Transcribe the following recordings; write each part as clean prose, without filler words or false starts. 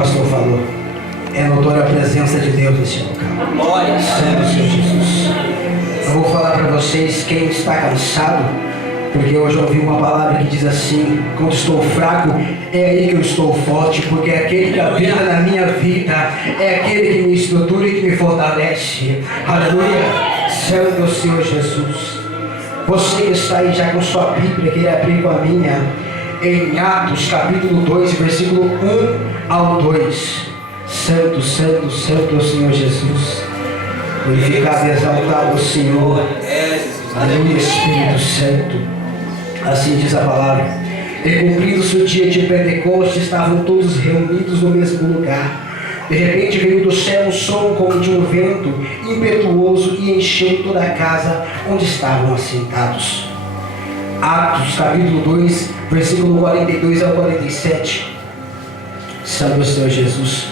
pastor falou. É notória a presença de Deus nesse local. Glória. Santo Senhor Jesus. Eu vou falar para vocês, quem está cansado, porque hoje eu ouvi uma palavra que diz assim: quando estou fraco, é aí que eu estou forte, porque é aquele que habita na minha vida, é aquele que me estrutura e que me fortalece. Aleluia. Santo Senhor Jesus. Você que está aí já com sua Bíblia, queria abrir com a minha, em Atos capítulo 2, versículo 1 ao 2. Santo, santo, santo é o Senhor Jesus. Glorificado e exaltado o Senhor. Aleluia, Espírito Santo. Assim diz a palavra. E cumprido-se o dia de Pentecostes, estavam todos reunidos no mesmo lugar. De repente veio do céu um som como de um vento impetuoso e encheu toda a casa onde estavam assentados. Atos capítulo 2, versículo 42 ao 47. Santo Senhor Jesus.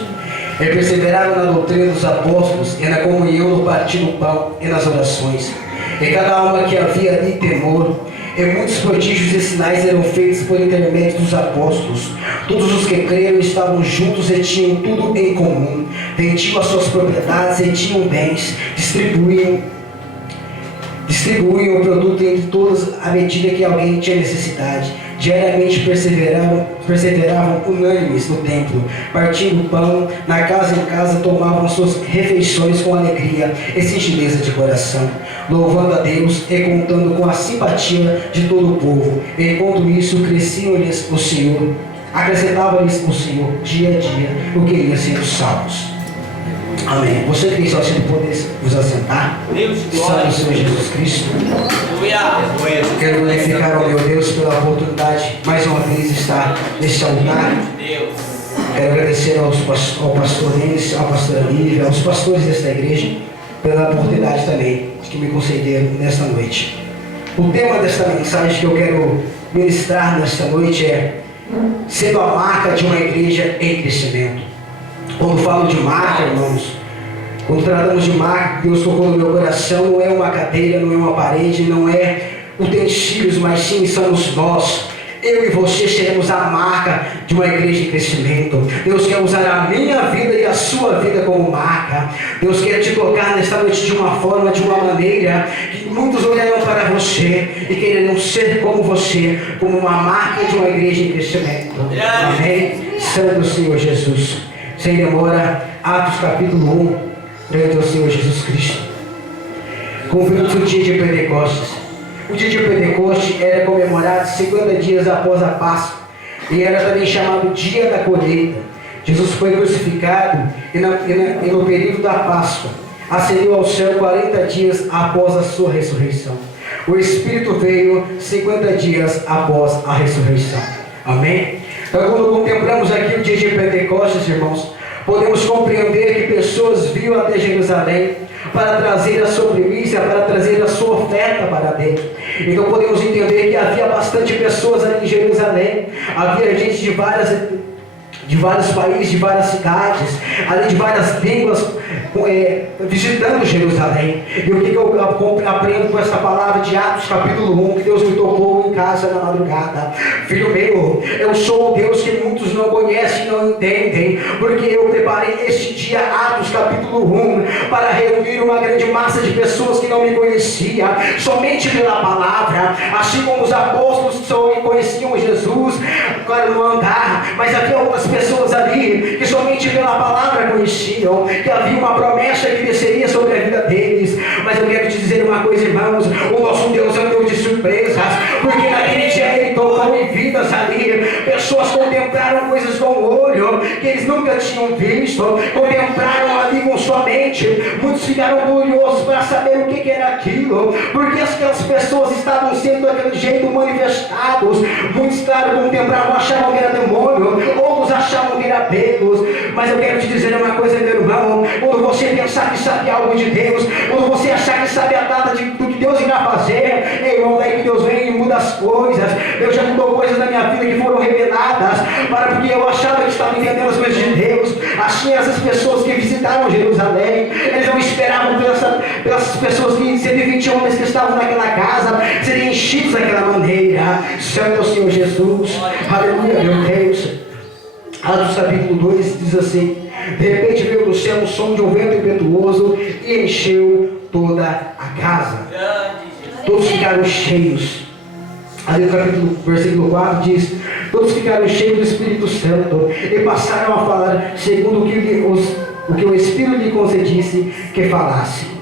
E perseveraram na doutrina dos apóstolos, e na comunhão, no partir do pão e nas orações. E cada alma que havia ali temor, e muitos prodígios e sinais eram feitos por intermédio dos apóstolos. Todos os que creram estavam juntos e tinham tudo em comum. Vendiam as suas propriedades e tinham bens. Distribuíam o produto entre todos à medida que alguém tinha necessidade. Diariamente perseveravam unânimes no templo, partindo o pão, na casa em casa tomavam suas refeições com alegria e singeleza de coração, louvando a Deus e contando com a simpatia de todo o povo. E enquanto isso crescia-lhes o Senhor, acrescentava-lhes o Senhor dia a dia o que ia sendo salvos. Amém. Você que tem só sido poder vos assentar. Santo Senhor Jesus Cristo. Quero glorificar ao meu Deus pela oportunidade mais uma vez de estar nesse altar. Quero agradecer ao pastor Denis, à pastora Lívia, aos pastores desta igreja pela oportunidade também que me concederam nesta noite. O tema desta mensagem que eu quero ministrar nesta noite é sendo a marca de uma igreja em crescimento. Quando falo de marca, irmãos, quando tratamos de marca, Deus tocou no meu coração, não é uma cadeira, não é uma parede, não é utensílios, mas sim somos nós. Eu e você seremos a marca de uma igreja em crescimento. Deus quer usar a minha vida e a sua vida como marca. Deus quer te tocar nesta noite de uma forma, de uma maneira que muitos olharão para você e quererão ser como você, como uma marca de uma igreja em crescimento. Amém? Santo Senhor Jesus. Sem demora, Atos capítulo 1, diante do Senhor Jesus Cristo. Cumprindo o dia de Pentecostes. O dia de Pentecostes era comemorado 50 dias após a Páscoa e era também chamado dia da colheita. Jesus foi crucificado e no período da Páscoa ascendeu ao céu 40 dias após a sua ressurreição. O Espírito veio 50 dias após a ressurreição. Amém? Então, quando contemplamos aqui o dia de Pentecostes, irmãos, podemos compreender que pessoas vinham até Jerusalém para trazer a sua primícia, para trazer a sua oferta para Deus. Então podemos entender que havia bastante pessoas ali em Jerusalém, havia gente de vários países, de várias cidades, ali de várias línguas, visitando Jerusalém. E o que eu aprendo com essa palavra de Atos capítulo 1, que Deus me tocou em casa na madrugada? Filho meu, eu sou o Deus que muitos não conhecem e não entendem, porque eu preparei este dia, Atos capítulo 1, para reunir uma grande massa de pessoas que não me conheciam, somente pela palavra, assim como os apóstolos só conheciam Jesus no andar, mas havia outras pessoas ali que somente pela palavra conheciam, que havia uma promessa que desceria sobre a vida deles. Mas eu quero te dizer uma coisa, irmãos, o nosso Deus é um Deus de surpresas, porque naquele dia Ele tocou em vidas ali, pessoas contemplaram coisas com o olho que eles nunca tinham visto, contemplaram ali com sua mente, muitos ficaram curiosos para saber o que era aquilo, porque aquelas pessoas estavam sendo daquele jeito manifestados. Muitos, claro, contemplavam, achavam que era demônio, outros achavam que era Deus. Mas eu quero te dizer uma coisa, meu irmão, quando você pensar que sabe algo de Deus, quando você achar que sabe a data do que Deus irá fazer, irmão, daí que Deus vem e muda as coisas. Deus já mudou coisas na minha vida que foram reveladas, porque eu achava que estava entendendo as coisas de Deus. Assim, essas pessoas que visitaram Jerusalém, eles não esperavam pelas pessoas, que 120 homens que estavam naquela casa, seriam enchidos daquela maneira. Santo Senhor Jesus, aleluia, meu Deus. Atos capítulo 2 diz assim: de repente veio do céu um som de um vento impetuoso e encheu toda a casa. Todos ficaram cheios. Ali no versículo 4 diz: todos ficaram cheios do Espírito Santo e passaram a falar segundo o que o Espírito lhe concedisse que falasse.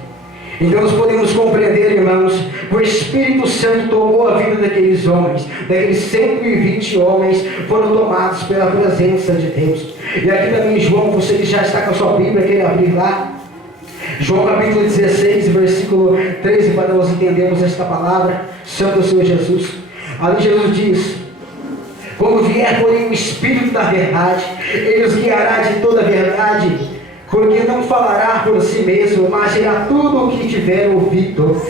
Então nós podemos compreender, irmãos, que o Espírito Santo tomou a vida daqueles homens, daqueles 120 homens foram tomados pela presença de Deus. E aqui também João, você que já está com a sua Bíblia, quer abrir lá? João capítulo 16, versículo 13, para nós entendermos esta palavra, Santo Senhor Jesus. Ali Jesus diz: quando vier, porém, o Espírito da verdade, Ele os guiará de toda a verdade, porque não falará por si mesmo, mas dirá tudo o que tiver ouvido.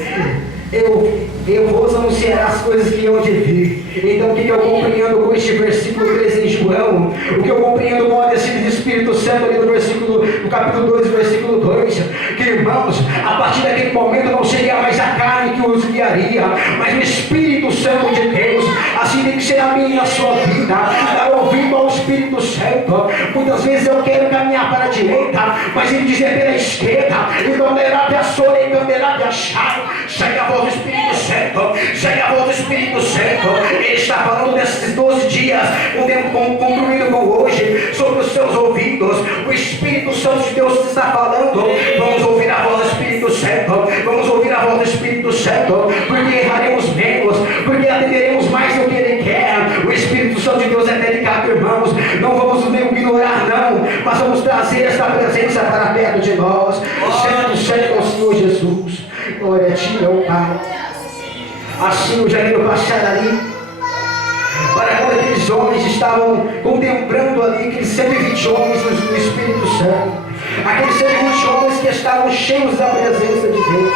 Eu vos anunciará as coisas que hão de vir. Então o que eu compreendo com este versículo 13 em João? O que eu compreendo com a descida do Espírito Santo ali no capítulo 2, versículo 2, que, irmãos, a partir daquele momento não seria mais a carne que os guiaria, mas o Espírito Santo de Deus. Assim tem que ser a minha e a sua vida, dar ouvido ao Espírito Santo. Muitas vezes eu quero caminhar para a direita, mas ele diz é pela esquerda. Então lerá a sora e canderá a chave. Segue a voz do Espírito Santo, segue a voz do Espírito Santo. Ele está falando desses 12 dias, um tempo concluído com hoje, sobre os seus ouvidos. O Espírito Santo de Deus está falando. Vamos ouvir a voz do Espírito Santo, vamos ouvir a voz do Espírito Santo, porque erraremos menos, porque atenderemos mais do que Ele quer. O Espírito Santo de Deus é delicado, irmãos. Não vamos ignorar, não, mas vamos trazer esta presença para perto de nós. Santo, santo é o Senhor Jesus. Glória a Ti, meu Pai. Assim eu já quero passar ali, para quando aqueles homens estavam contemplando ali, aqueles 120 homens do Espírito Santo, aqueles 120 homens que estavam cheios da presença de Deus.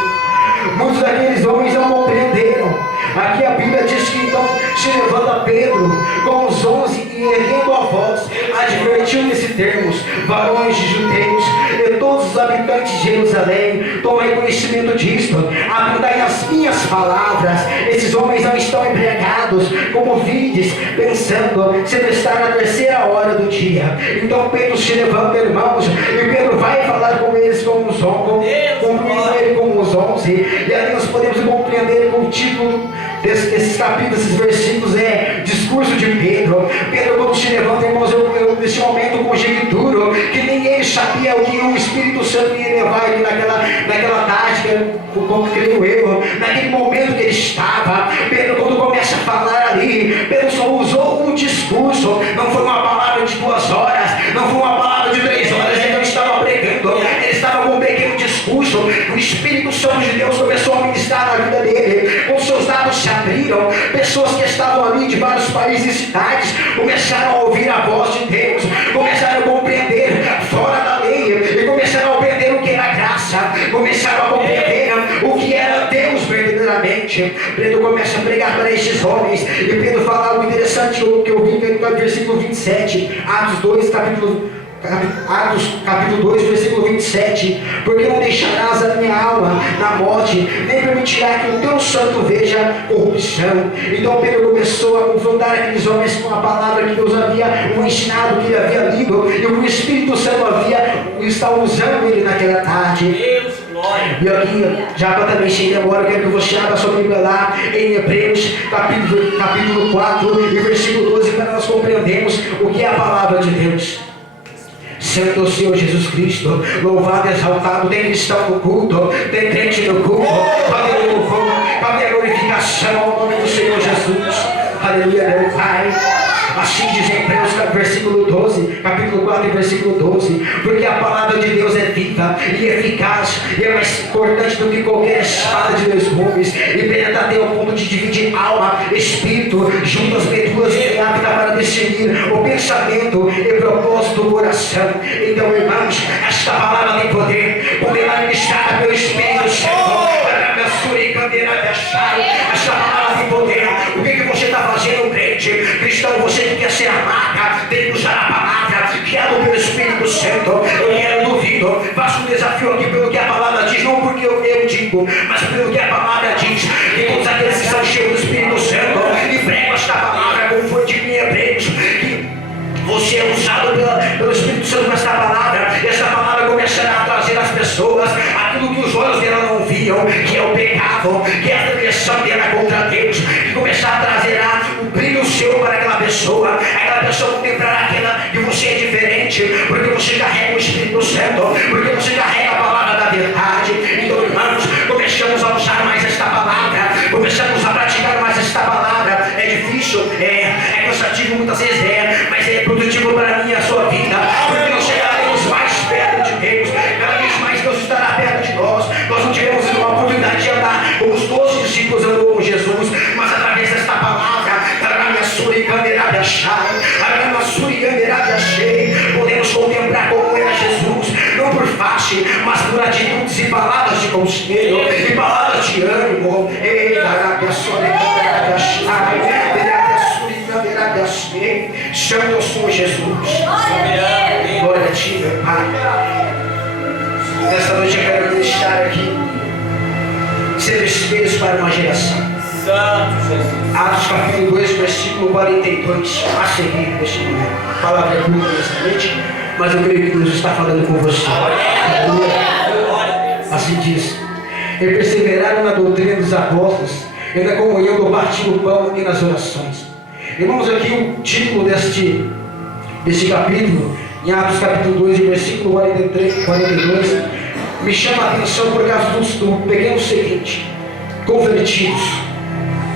Muitos daqueles homens não compreenderam. Aqui a Bíblia diz que então se levanta Pedro com os 11 e erguendo a voz, advertiu nesse termos: varões de judeus e todos os habitantes de Jerusalém, tomai conhecimento disto, atendai as minhas palavras. Esses homens não estão embriagados, como vides, pensando se não está na terceira hora do dia. Então Pedro se levanta, irmãos, e Pedro vai falar com eles como os 11, e ali nós podemos compreender com o título desses capítulos, desses versículos, é discurso de Pedro. Pedro, quando se levanta, irmãos, eu nesse momento conjecturo que nem ele sabia o que o Espírito Santo ia levar ele naquela tarde, como creio eu, naquele momento que ele estava. Pedro, quando começa a falar ali, Pedro só usou um discurso, não foi uma palavra de 2 horas, não foi uma palavra de 3 horas, ele não estava pregando, ele estava com um pequeno discurso. O Espírito Santo de Deus começou a ministrar na vida dele, com seus lábios se abriram. Pessoas que estavam ali de vários países e cidades começaram a ouvir a voz de Deus, começaram a compreender fora da lei, e começaram a compreender o que era graça, começaram a compreender o que era Deus verdadeiramente. Pedro começa a pregar para estes homens, e Pedro fala algo interessante que eu vi no versículo 27, Atos capítulo 2, versículo 27, porque não deixarás a minha alma na morte, nem permitirá que o teu santo veja corrupção. Então Pedro começou a confrontar aqueles homens com a palavra que Deus havia ensinado, que ele havia lido, e o Espírito Santo estava usando ele naquela tarde. E aqui, já para também chegar agora, eu quero que você abra sua Bíblia lá em Hebreus capítulo 4 e versículo 12, para nós compreendermos o que é a palavra de Deus. Santo Senhor Jesus Cristo, louvado e exaltado. Tem cristão no culto, tem crente no culto. Cadê o louvor, cadê a glorificação ao nome do Senhor Jesus? Aleluia, meu Pai. Assim diz em Hebreus versículo 12, capítulo 4 e versículo 12, porque a palavra de Deus é viva e eficaz, e é mais importante do que qualquer espada de 2 gumes, e penetra até o ponto de dividir alma, espírito, juntas, medulas, e apta para discernir o pensamento e propósito do coração. Então, irmãos, esta palavra tem poder ministrada pelo Espírito Santo. Esta palavra tem poder. O que você está fazendo, crente? Cristão, você que quer ser a marca, tem que usar a palavra, guiado pelo Espírito Santo. Eu quero, duvido, faço um desafio aqui pelo que a palavra diz, não porque eu digo, mas pelo que a palavra diz. E todos aqueles que são cheios do Espírito Santo e pregam esta palavra, como foi de mim, Hebreus, que você usa usado pelo Espírito Santo com esta palavra. E esta palavra começará a trazer às pessoas aquilo que os olhos dela não viam, que é o pecado, que é a transgressão dela contra Deus, que começará a trazer o brilho seu para aquela pessoa contemplará que você é diferente, porque você carrega o Espírito Santo, porque você carrega a palavra da verdade. Então, irmãos, começamos a usar mais esta palavra, começamos a praticar mais esta palavra. É difícil, é cansativo muitas vezes, mas é produtivo para mim e a sua vida, porque nós chegaremos mais perto de Deus, cada vez mais Deus estará perto de nós. Nós não tivemos uma oportunidade de andar como os 12 discípulos andou com Jesus, mas através desta palavra, podemos contemplar como era Jesus, não por face, mas por atitudes e palavras de conselho e palavras de ânimo. Santo eu sou Jesus. Glória a ti, meu Pai. Nesta noite eu quero deixar aqui ser espelhos para uma geração. Santo Jesus. Atos capítulo 2, versículo 42, a seguir, versículo 1. A palavra é curta nesta noite, mas eu creio que Deus está falando com você. Assim diz: e perseveraram na doutrina dos apóstolos, e na comunhão do partir do pão e nas orações. Irmãos, aqui o título deste capítulo, em Atos capítulo 2, versículo 42, me chama a atenção por causa do pequeno seguinte: convertidos.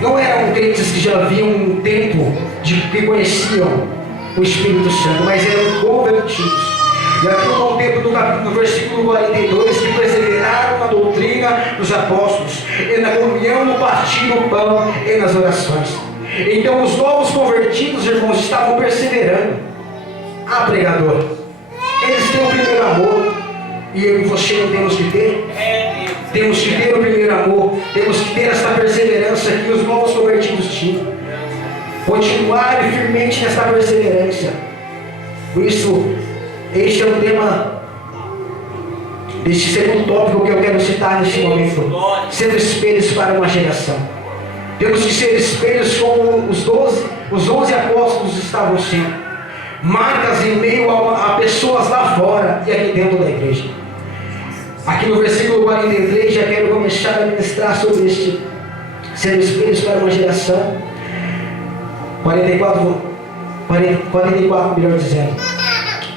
Não eram crentes que já haviam um tempo que conheciam o Espírito Santo, mas eram convertidos. E aqui eu contemplo no versículo 42, que perseveraram na doutrina dos apóstolos, e na comunhão, no partir do pão e nas orações. Então os novos convertidos, irmãos, estavam perseverando. Ah, pregador, eles têm o primeiro amor, e eu e você não temos que ter? Temos que ter o primeiro amor, temos que ter essa perseverança que os novos convertidos tinham. Continuar firmemente nessa perseverança. Por isso, este é o tema deste segundo tópico que eu quero citar nesse momento. Sendo espelhos para uma geração. Temos que ser espelhos como os 11 apóstolos estavam sendo. Marcas em meio a pessoas lá fora e aqui dentro da igreja. Aqui no versículo 43, já quero começar a ministrar sobre este sendo espelhos para uma geração. 44, melhor dizendo.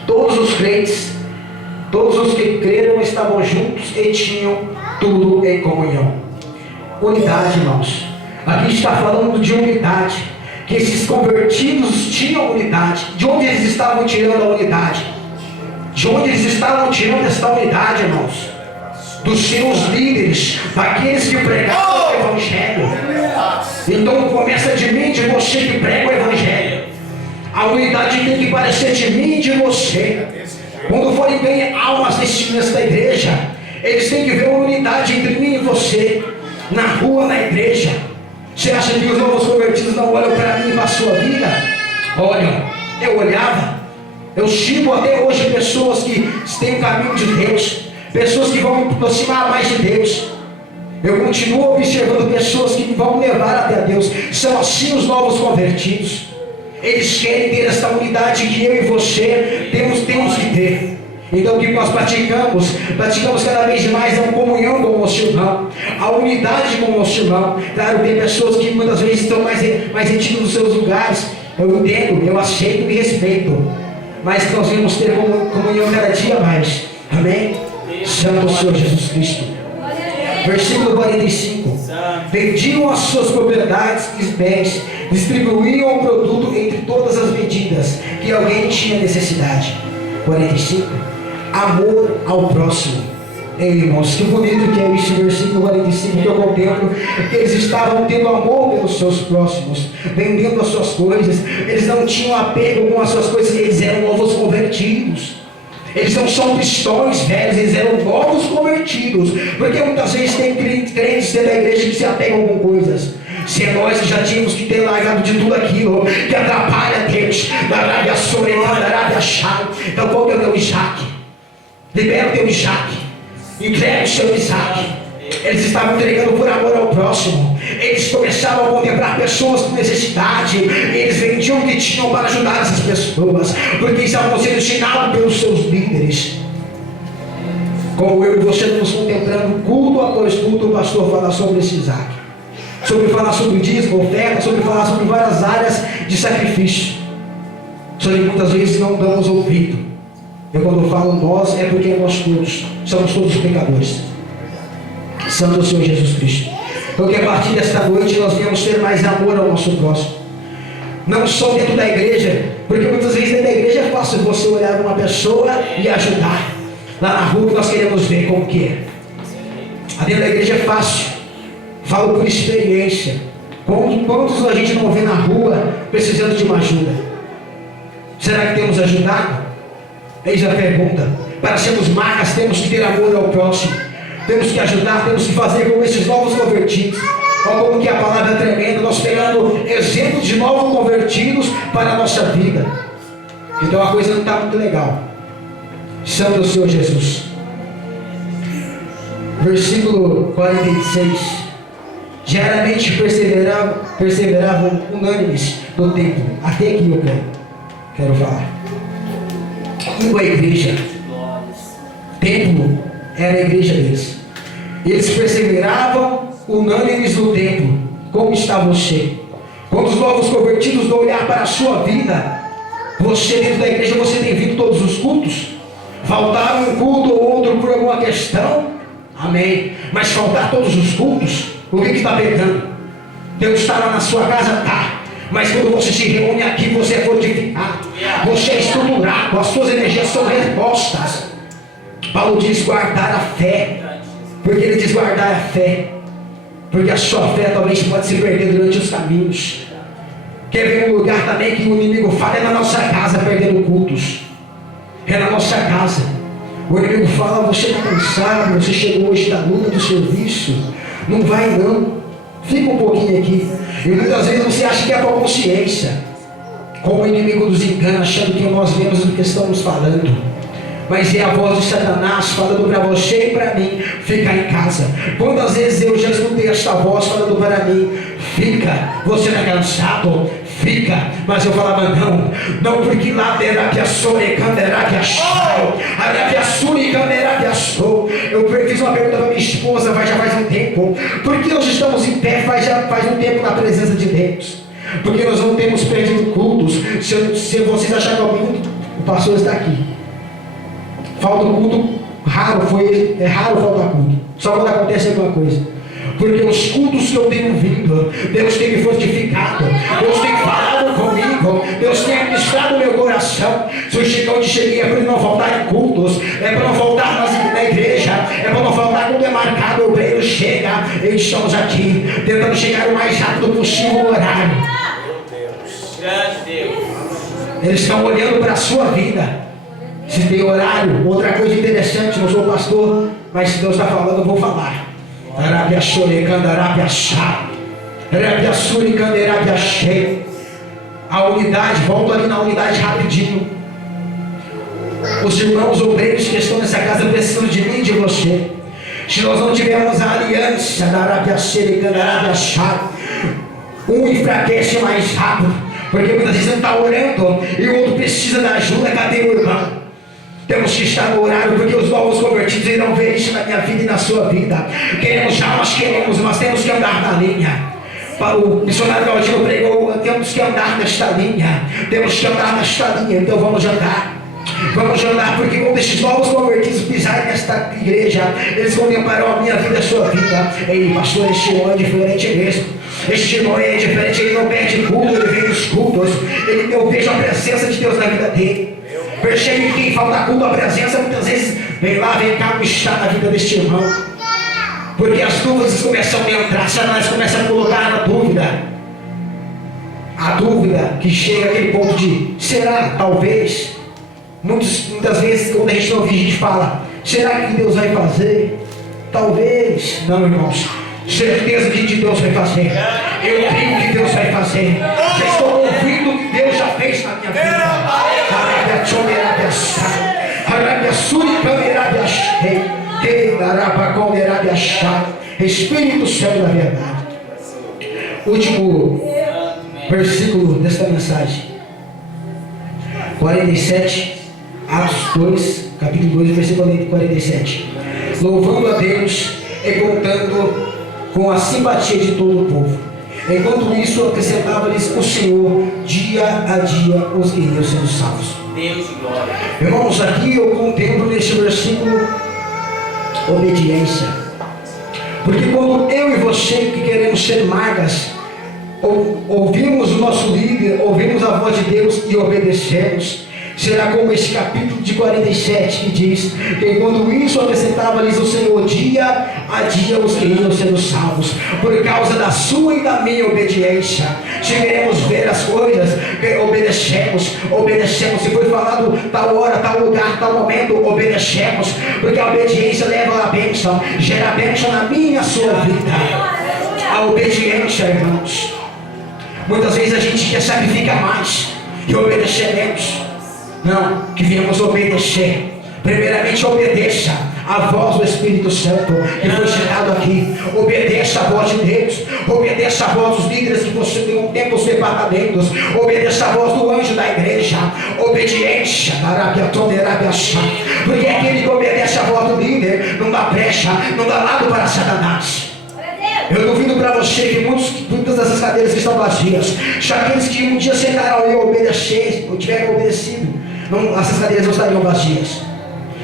Todos os crentes, todos os que creram estavam juntos e tinham tudo em comunhão. Unidade, irmãos. Aqui está falando de unidade. Que esses convertidos tinham unidade. De onde eles estavam tirando a unidade? De onde eles estavam tirando esta unidade, irmãos? Dos seus líderes, daqueles que pregavam o Evangelho. Então começa de mim, de você que prega o Evangelho. A unidade tem que parecer de mim e de você. Quando forem bem almas nesta igreja, eles têm que ver uma unidade entre mim e você, na rua, na igreja. Você acha que os novos convertidos não olham para mim e para a sua vida? Olham. Eu olhava. Eu sigo até hoje pessoas que têm o caminho de Deus, pessoas que vão me aproximar mais de Deus. Eu continuo observando pessoas que me vão levar até Deus. São assim os novos convertidos. Eles querem ter essa unidade que eu e você temos que ter. Então o que nós praticamos cada vez mais a comunhão com o nosso irmão, a unidade com o nosso irmão. Claro, tem pessoas que muitas vezes estão mais retidas nos seus lugares. Eu entendo, eu aceito e respeito. Mas nós vamos ter comunhão cada dia mais. Amém? Santo o Senhor Jesus Cristo. Versículo 45. Vendiam as suas propriedades e bens, distribuíam o produto entre todas as medidas que alguém tinha necessidade. 45. Amor ao próximo. Ei, irmãos, que bonito que é esse versículo 45 que eu contemplo, que eles estavam tendo amor pelos seus próximos, vendendo as suas coisas. Eles não tinham apego com as suas coisas, eles eram novos convertidos. Eles não são cristãos velhos, eles eram novos convertidos. Porque muitas vezes tem crentes dentro da igreja que se apegam com coisas. Se é nós que já tínhamos que ter largado de tudo aquilo que atrapalha Deus, da Arábia Soberana, da Arábia Chá. Então qual que é o teu Isaac? Libera o teu Isaac. Entrega o seu Isaac. Eles estavam entregando por amor ao próximo. Eles começavam a contemplar pessoas com necessidade, e eles vendiam o que tinham para ajudar essas pessoas, porque estavam sendo ensinados pelos seus líderes. Como eu e você estamos contemplando culto após culto, o pastor fala sobre esse Isaac, sobre falar sobre dízimo, oferta, sobre falar sobre várias áreas de sacrifício. Só que muitas vezes não damos ouvido. Eu quando eu falo nós, é porque nós todos somos todos pecadores. Santo Senhor Jesus Cristo. Porque a partir desta noite nós viemos ter mais amor ao nosso próximo. Não só dentro da igreja, porque muitas vezes dentro da igreja é fácil você olhar uma pessoa e ajudar. Lá na rua nós queremos ver como que é. Dentro da igreja é fácil. Falo por experiência. Quantos a gente não vê na rua precisando de uma ajuda? Será que temos ajudado? Eis a pergunta. Para sermos marcas temos que ter amor ao próximo. Temos que ajudar, temos que fazer como esses novos convertidos. Olha como que a palavra é tremenda, nós pegando exemplos de novos convertidos para a nossa vida. Então a coisa não está muito legal. Santo Senhor Jesus. Versículo 46. Diariamente perseveravam unânimes no templo. Até aqui eu quero falar. Indo à igreja. Templo era a igreja deles. Eles perseveravam unânimes no templo. Como está você? Quando os novos convertidos vão olhar para a sua vida, você dentro da igreja, você tem vindo todos os cultos? Faltar um culto ou outro por alguma questão? Amém. Mas faltar todos os cultos? O que está pegando? Deus está lá na sua casa? Tá. Mas quando você se reúne aqui, você é fortificado. Você é estruturado. As suas energias são repostas. Paulo diz guardar a fé. Porque ele diz guardar a fé? Porque a sua fé talvez pode se perder durante os caminhos. Quer ver um lugar também que o inimigo fala? É na nossa casa, perdendo cultos. É na nossa casa. O inimigo fala: você está cansado, você chegou hoje da luta, do serviço. Não vai não. Fica um pouquinho aqui. E muitas vezes você acha que é a tua consciência. Como o inimigo nos engana, achando que nós vemos o que estamos falando. Mas é a voz de Satanás falando para você e para mim: fica em casa. Quantas vezes eu já escutei esta voz falando para mim: fica, você está cansado? Fica. Mas eu falava: não, porque lá terá que assou e canderá que achou, hará que assou e canderá que achou. Eu fiz uma pergunta para minha esposa, já faz um tempo: por que nós estamos em pé já faz um tempo na presença de Deus? Porque nós não temos perdido cultos. Se vocês acharem que alguém, o pastor está aqui. Falta culto, é raro faltar culto. Só quando acontece alguma coisa. Porque os cultos que eu tenho vindo, Deus tem me fortificado, Deus tem falado comigo, Deus tem administrado o meu coração. Se o Chicão te cheguei, é para não faltar em cultos, é para não faltar na igreja, é para não faltar quando é marcado, o obreiro chega. E estamos aqui, tentando chegar o mais rápido possível no horário. Grande Deus. Eles estão olhando para a sua vida. Se tem horário, outra coisa interessante, não sou pastor, mas se Deus está falando, eu vou falar. Arábia Sorecanda, Arábia Chá, Arábia Suricanda, Arábia Cheia. A unidade, volta ali na unidade rapidinho. Os irmãos obreiros que estão nessa casa precisam de mim e de você. Se nós não tivermos a aliança da Arábia Sorecanda, Arábia Chá, um enfraquece mais rápido, porque muitas vezes você está orando e o outro precisa da ajuda. Cadê o irmão? Temos que estar no horário, porque os novos convertidos irão ver isso na minha vida e na sua vida. Queremos já, nós queremos, mas temos que andar na linha. O missionário Galdino pregou: temos que andar nesta linha. Temos que andar nesta linha, então vamos andar. Vamos andar, porque quando esses novos convertidos pisarem nesta igreja, eles contemplarão a minha vida e a sua vida. Ei, pastor, este irmão é diferente mesmo. Este irmão é diferente, ele não perde culto, ele vem nos cultos. Eu vejo a presença de Deus na vida dele. Percebe que quem falta culto à presença, muitas vezes vem lá, vem cá, como está na vida deste irmão. Porque as dúvidas começam a entrar, Satanás começa a colocar na dúvida. A dúvida que chega àquele ponto de: será? Talvez. Muitas vezes, quando a gente não ouve, a gente fala: será que Deus vai fazer? Talvez. Não, irmãos. Certeza que Deus vai fazer. Eu creio que Deus vai fazer. Já estou ouvindo o que Deus já fez na minha vida. Espírito Santo da verdade. último versículo desta mensagem. 47, Atos 2, capítulo 2, versículo 47. Louvando a Deus e contando com a simpatia de todo o povo. Enquanto isso, acrescentava-lhes o Senhor, dia a dia os que iam sendo salvos. Deus de glória. Irmãos, aqui eu contemplo neste versículo obediência. Porque quando eu e você que queremos ser marcas, ouvimos o nosso líder, ouvimos a voz de Deus e obedecemos, será como esse capítulo de 47 que diz que quando isso acrescentava-lhes o Senhor, dia a dia os que iam sendo salvos, por causa da sua e da minha obediência. Se queremos ver as coisas, obedecemos. Se foi falado tal hora, tal lugar, tal momento, obedecemos, porque a obediência leva a bênção, gera bênção na minha e na sua vida. A obediência, irmãos. Muitas vezes a gente quer sacrificar mais e obedecer menos. Não, que viemos obedecer. Primeiramente obedeça a voz do Espírito Santo que foi citado aqui. Obedeça a voz de Deus. Obedeça a voz dos líderes que você tem um tempo os departamentos. Obedeça a voz do anjo da igreja. Obediência. Porque aquele que obedece a voz do líder não dá brecha, não dá lado para Satanás. Eu duvido para você que muitas dessas cadeiras que estão vazias, só aqueles que um dia sentaram e obedeceram, ou tiveram obedecido, essas cadeiras não estariam vazias.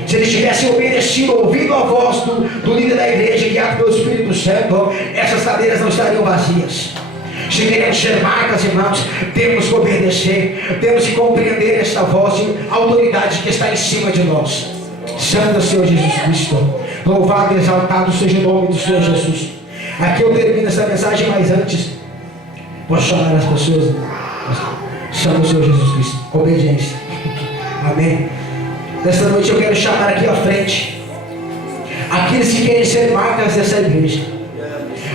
Se eles tivessem obedecido, ouvido a voz do líder da igreja, guiado pelo Espírito Santo, essas cadeiras não estariam vazias. Se queremos ser marcas, irmãos, temos que obedecer, temos que compreender esta voz de autoridade que está em cima de nós. Santo Senhor Jesus Cristo, louvado e exaltado seja o nome do Senhor Jesus. Aqui eu termino essa mensagem, mas antes posso chamar as pessoas. Chama o Senhor Jesus Cristo. Obediência. Amém. Nesta noite eu quero chamar aqui à frente aqueles que querem ser marcas dessa igreja,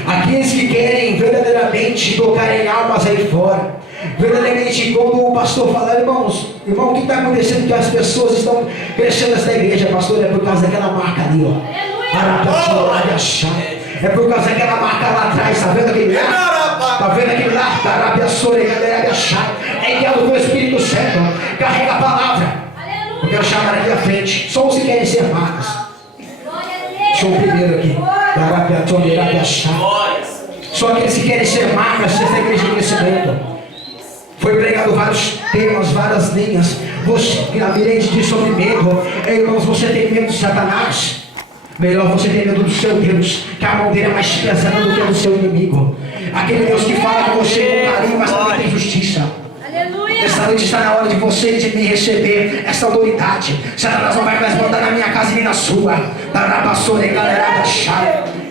aqueles que querem verdadeiramente tocar em almas aí fora. Verdadeiramente, quando o pastor falar, irmão, o que está acontecendo que as pessoas estão crescendo nessa igreja, pastor? É por causa daquela marca ali, ó. É por causa daquela marca lá atrás, está vendo aquele lá? Está vendo aquele lá? É guiado pelo Espírito Santo, carrega a palavra. Eu quero chamar aqui à frente só os que querem ser marcas. Sou o primeiro aqui. Só aqueles que querem ser marcas dessa igreja de crescimento. Foi pregado vários temas, várias linhas. Você, a Mirende diz sobre medo. Irmãos, você tem medo de Satanás? Melhor você ter medo do seu Deus, que a mão dele é mais pesada do que a do seu inimigo. Aquele Deus que fala com você com carinho, mas também tem justiça. Esta noite está na hora de você e de me receber essa autoridade. Satanás não vai mais mandar na minha casa e nem na sua.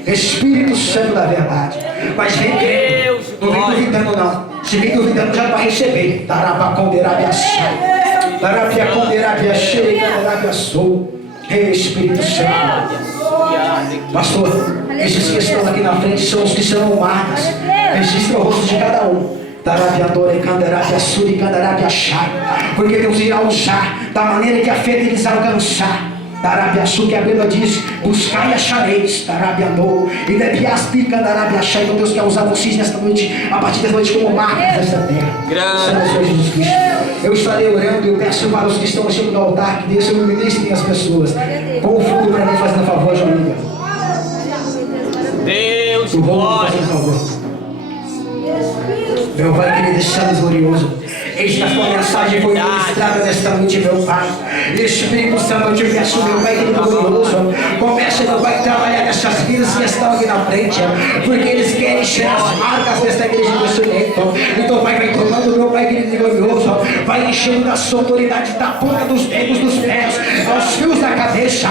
Espírito Santo da verdade. Mas vem crendo, não vem duvidando não. Se vem duvidando já vai receber. Espírito Santo. Pastor, esses que estão aqui na frente são os que são marcas. Registra o rosto de cada um. Porque Deus irá usar da maneira que a fé deles alcançar. Que a Bíblia diz: buscai e achareis. E então Deus quer usar vocês nesta noite, a partir desta noite, como marcas desta terra. Senhor Jesus Cristo. Eu estarei orando e eu peço para os que estão acima do altar que Deus me ministrem as pessoas. Com o fundo para mim, fazendo a favor, João. Deus, glória. Meu Pai querido, estamos glorioso. Eis que a sua mensagem foi ministrada nesta noite, meu Pai. Espírito Santo, eu te peço, meu Pai querido glorioso, comece, meu Pai, a trabalhar nessas vidas que estão aqui na frente, porque eles querem ser as marcas desta igreja de crescimento. Então, Pai, vai tomando, meu Pai querido glorioso, vai enchendo da sua autoridade da ponta dos dedos dos pés aos fios da cabeça.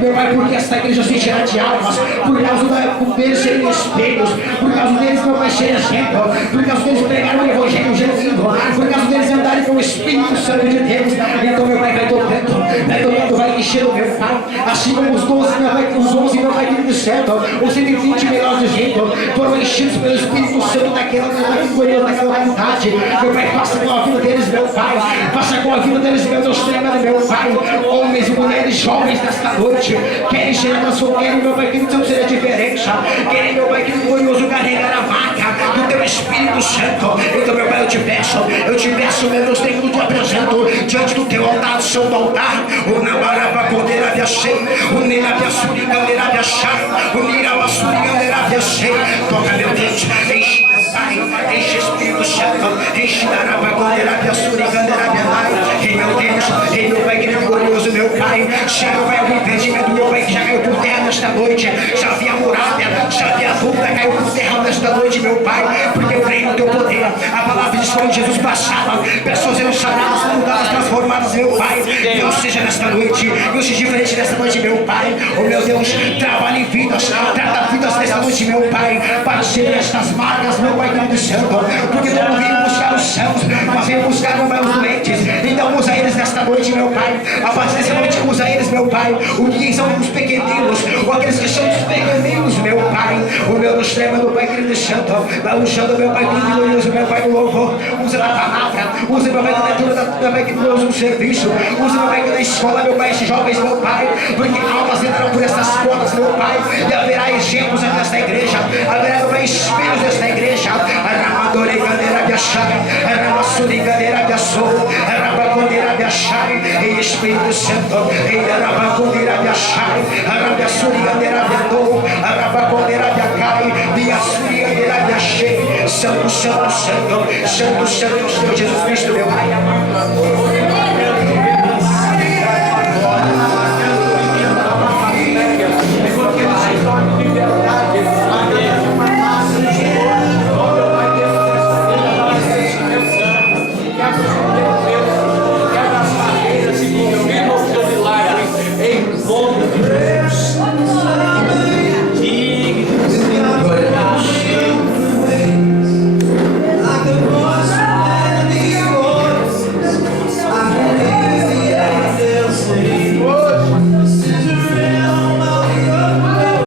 Meu Pai, porque esta igreja se encherá de almas, por causa deles serem espelhos, por causa deles, meu Pai, serem exemplo, por causa deles pregarem o evangelho genuíno, por causa deles andarem com o Espírito Santo de Deus. Então, meu Pai, vai tocando, vai encher o meu Pai, assim como os 12, meu Pai, os 11, meu Pai querido Santo, os 120 melhores de jeito, foram enchidos pelo Espírito Santo daquela vontade. Meu Pai, passa com a vida deles, meu Pai, passa com a vida deles, meu Deus, tremendo, meu Pai, homens e mulheres, jovens nesta noite, querem ser transformados, querem, meu Pai querido Santo, ser a diferença, querem, meu Pai querido glorioso, carregar a vaca do teu Espírito Santo. Então, meu Pai, eu te peço, meu Deus, tremendo, te apresento diante do teu altar, do seu altar, o Nabaraba Codeira Achei, o Nirabia Surigandeira Achai, o Niraba Surigandeira Achei. Toca, meu Deus, enche, Pai, enche Espírito Santo, enche Narabagodeira Surigandeira Achai. Ei, meu Deus, ei, meu Pai querido glorioso, meu Pai, se houver algum impedimento, meu Pai, que já caiu por terra nesta noite, já havia muralha, já havia dúvida, caiu por terra nesta noite, meu Pai, porque eu creio no teu poder. A palavra diz quando Jesus passava, pessoas eram sanadas, mudadas, transformadas, meu Pai. Deus seja nesta noite, Deus seja diferente nesta noite, meu Pai. Oh, meu Deus, trabalhe vidas, trata vidas nesta noite, meu Pai, para ser estas marcas, meu Pai, do Santo, porque tu não veio buscar os céus, mas veio buscar os meus doentes. Então usa eles nesta noite, meu Pai. A partir dessa noite, usa eles, meu Pai. O que são os pequeninos, ou aqueles que são os pequeninos, meu Pai. O meu Deus trema, meu Pai querido Santo, vai usando, meu Pai querido glorioso, meu Pai do louvor. Usa a palavra, usa, meu Pai, na leitura, meu Pai querido glorioso, no serviço. Usa, meu Pai, na escola, meu Pai, esses jovens, meu Pai, porque almas entrarão por essas portas, meu Pai, e haverá exemplos nesta igreja, haverá, meu Pai, espelhos nesta igreja. Aramadore Gandeira de Achai, Aramassuri Gandeira de Açou, Arabacondeira de Achai, e Espírito Santo, e Arabacondeira de Achai, Arabassuri Gandeira de Adou, Arabacondeira de Acai, e Assuri Gandeira de Achei. Santo, Santo, Santo, Santo, Santo, Senhor Jesus Cristo, meu Pai.